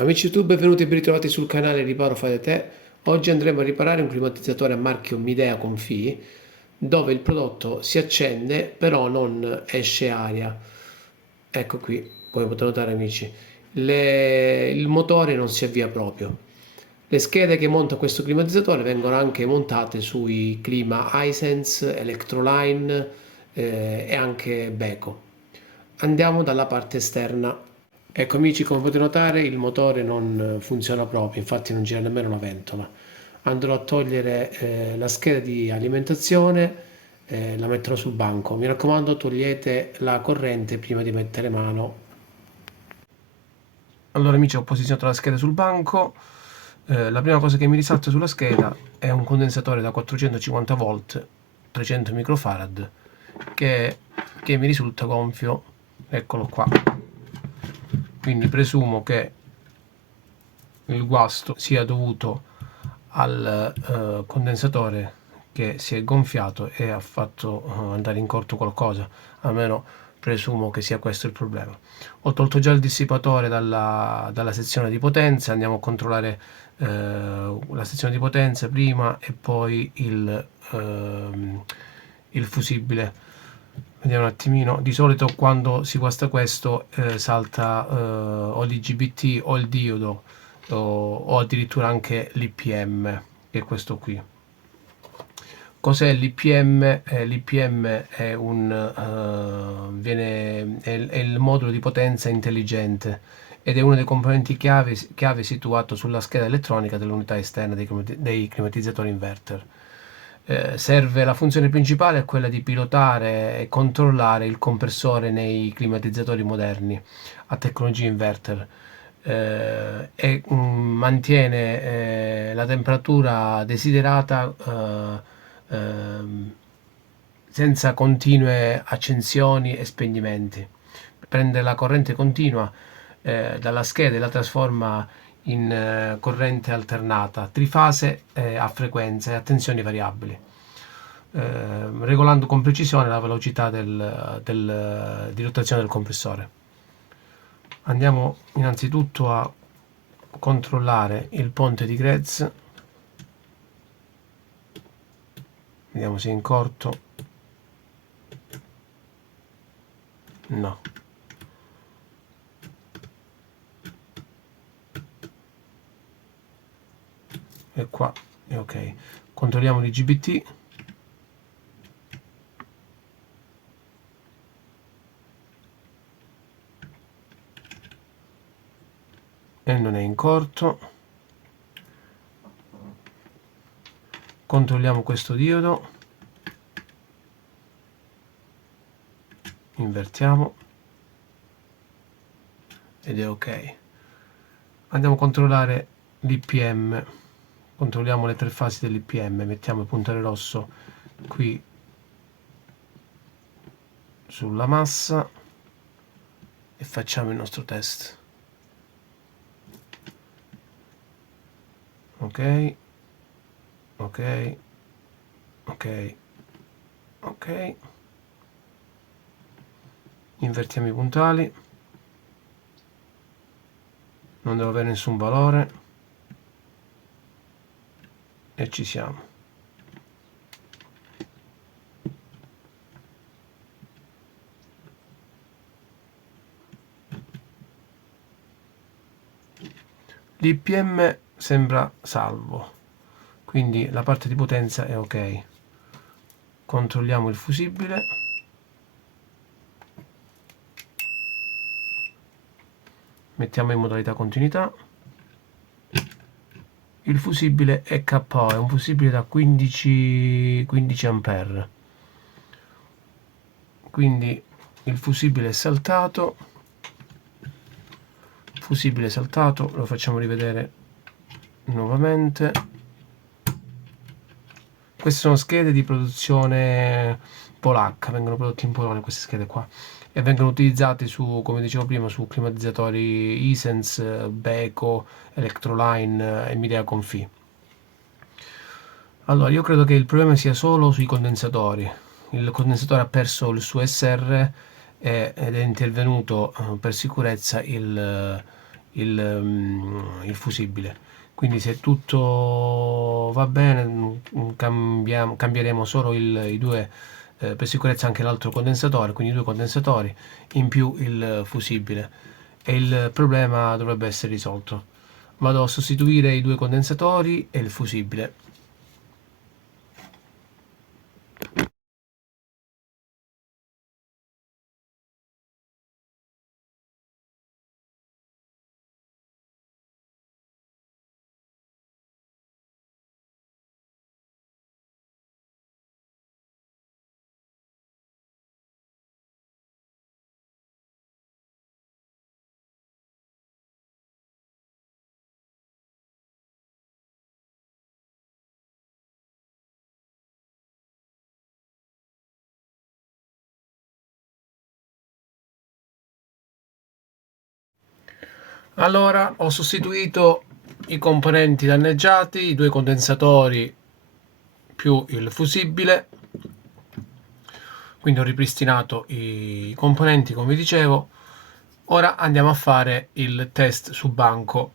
Amici YouTube, benvenuti e ben ritrovati sul canale Riparo Fai da Te. Oggi andremo a riparare un climatizzatore a marchio Midea Confi, dove il prodotto si accende però non esce aria. Ecco qui, come potete notare amici, il motore non si avvia proprio. Le schede che monta questo climatizzatore vengono anche montate sui clima Hisense, Electroline e anche Beko. Andiamo dalla parte esterna. Ecco amici, come potete notare il motore non funziona proprio, infatti non gira nemmeno una ventola. Andrò a togliere la scheda di alimentazione, la metterò sul banco. Mi raccomando, togliete la corrente prima di mettere mano. Allora amici, ho posizionato la scheda sul banco. La prima cosa che mi risalta sulla scheda è un condensatore da 450 volt, 300 microfarad, che mi risulta gonfio. Eccolo qua. Quindi presumo che il guasto sia dovuto al condensatore che si è gonfiato e ha fatto andare in corto qualcosa, almeno presumo che sia questo il problema. Ho tolto già il dissipatore dalla sezione di potenza, andiamo a controllare la sezione di potenza prima e poi il fusibile. Vediamo un attimino, di solito quando si guasta questo salta o l'IGBT o il diodo o addirittura anche l'IPM, che è questo qui. Cos'è l'IPM? L'IPM è è il modulo di potenza intelligente ed è uno dei componenti chiave situato sulla scheda elettronica dell'unità esterna dei climatizzatori inverter. La funzione principale è quella di pilotare e controllare il compressore nei climatizzatori moderni a tecnologia inverter e mantiene la temperatura desiderata senza continue accensioni e spegnimenti. Prende la corrente continua dalla scheda e la trasforma in corrente alternata, trifase a frequenze e a tensioni variabili, regolando con precisione la velocità di rotazione del compressore. Andiamo innanzitutto a controllare il ponte di Grez, vediamo se è in corto. No. E qua è ok. Controlliamo l'IGBT. E non è in corto. Controlliamo questo diodo, invertiamo ed è ok. Andiamo a controllare l'IPM, controlliamo le tre fasi dell'IPM, mettiamo il puntale rosso qui sulla massa e facciamo il nostro test. Ok, ok, ok, ok. Invertiamo i puntali, non devo avere nessun valore e ci siamo. L'IPM sembra salvo, quindi la parte di potenza è ok. Controlliamo il fusibile. Mettiamo in modalità continuità. Il fusibile è KO, è un fusibile da 15 A, quindi il fusibile è saltato. Fusibile saltato, lo facciamo rivedere nuovamente. Queste sono schede di produzione polacca, vengono prodotte in Polonia queste schede qua e vengono utilizzate su, come dicevo prima, su climatizzatori Hisense, Beko, Electroline e Midea Confi. Allora, io credo che il problema sia solo sui condensatori. Il condensatore ha perso il suo SR ed è intervenuto per sicurezza il fusibile. Quindi se tutto va bene, cambieremo solo i due, per sicurezza anche l'altro condensatore, quindi i due condensatori in più il fusibile, e il problema dovrebbe essere risolto. Vado a sostituire i due condensatori e il fusibile. Allora, ho sostituito i componenti danneggiati, i due condensatori più il fusibile, quindi ho ripristinato i componenti come dicevo. Ora andiamo a fare il test su banco.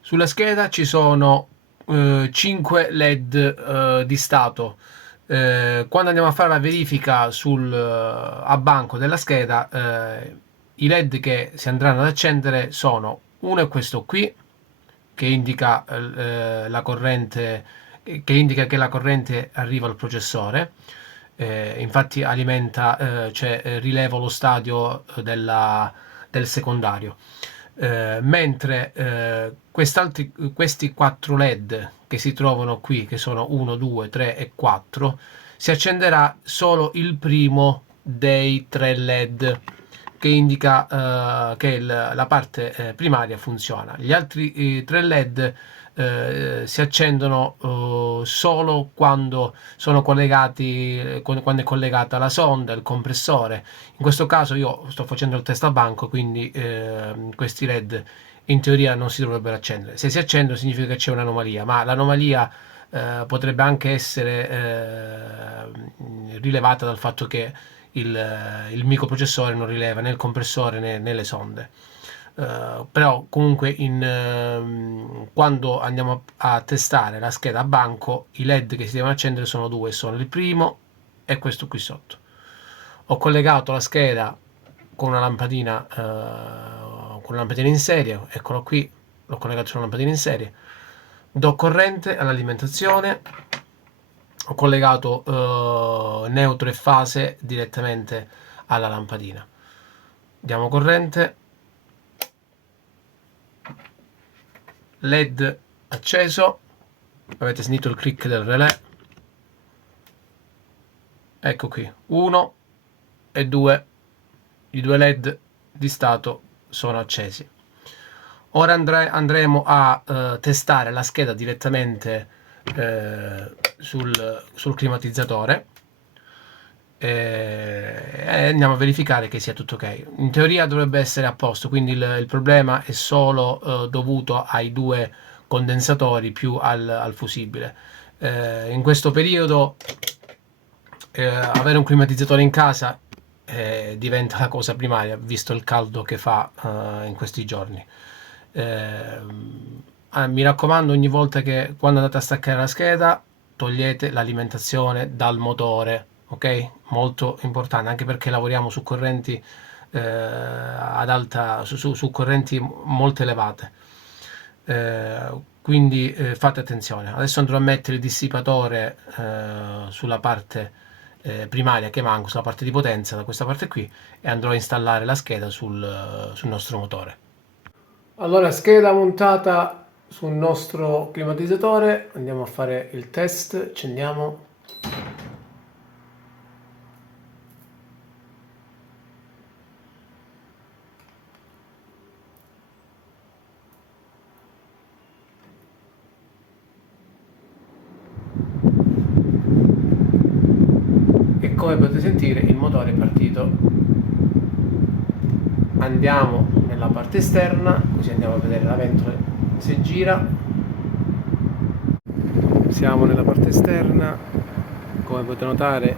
Sulla scheda ci sono 5 LED di stato. Quando andiamo a fare la verifica a banco della scheda, i LED che si andranno ad accendere sono: uno è questo qui, che indica la corrente, che indica che la corrente arriva al processore. Infatti alimenta, rilevo lo stadio del secondario. Mentre questi 4 LED che si trovano qui, che sono 1, 2, 3 e 4, si accenderà solo il primo dei 3 LED, che indica che la parte primaria funziona. Gli altri 3 LED si accendono solo quando sono collegati, quando è collegata la sonda, il compressore. In questo caso io sto facendo il test a banco, quindi questi LED in teoria non si dovrebbero accendere. Se si accendono significa che c'è un'anomalia, ma l'anomalia potrebbe anche essere rilevata dal fatto che il microprocessore non rileva né il compressore né le sonde. Però comunque quando andiamo a testare la scheda a banco, i LED che si devono accendere sono due, sono il primo e questo qui sotto. Ho collegato la scheda con una lampadina in serie, eccolo qui, l'ho collegato su una lampadina in serie, do corrente all'alimentazione, ho collegato neutro e fase direttamente alla lampadina, diamo corrente, LED acceso, avete sentito il click del relè, ecco qui, 1 e 2, i due LED di stato sono accesi. Ora andremo a testare la scheda direttamente sul climatizzatore e andiamo a verificare che sia tutto ok. In teoria dovrebbe essere a posto, quindi il problema è solo dovuto ai due condensatori più al fusibile. In questo periodo avere un climatizzatore in casa diventa la cosa primaria, visto il caldo che fa in questi giorni. Mi raccomando, ogni volta che quando andate a staccare la scheda, togliete l'alimentazione dal motore, ok? Molto importante, anche perché lavoriamo su correnti su correnti molto elevate. Quindi fate attenzione. Adesso andrò a mettere il dissipatore sulla parte primaria che manca, sulla parte di potenza, da questa parte qui, e andrò a installare la scheda sul nostro motore. Allora, scheda montata sul nostro climatizzatore, andiamo a fare il test, accendiamo. E come potete sentire il motore è partito. Andiamo nella parte esterna, così andiamo a vedere la ventola se gira. Siamo nella parte esterna, come potete notare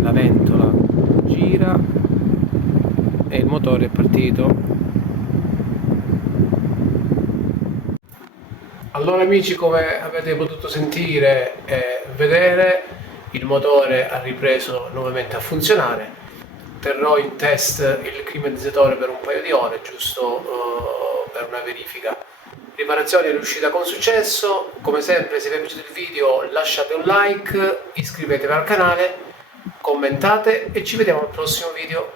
la ventola gira e il motore è partito. Allora amici, come avete potuto sentire e vedere, il motore ha ripreso nuovamente a funzionare. Terrò in test il climatizzatore per un paio di ore, giusto per una verifica. Riparazione è riuscita con successo. Come sempre, se vi è piaciuto il video lasciate un like, iscrivetevi al canale, commentate e ci vediamo al prossimo video.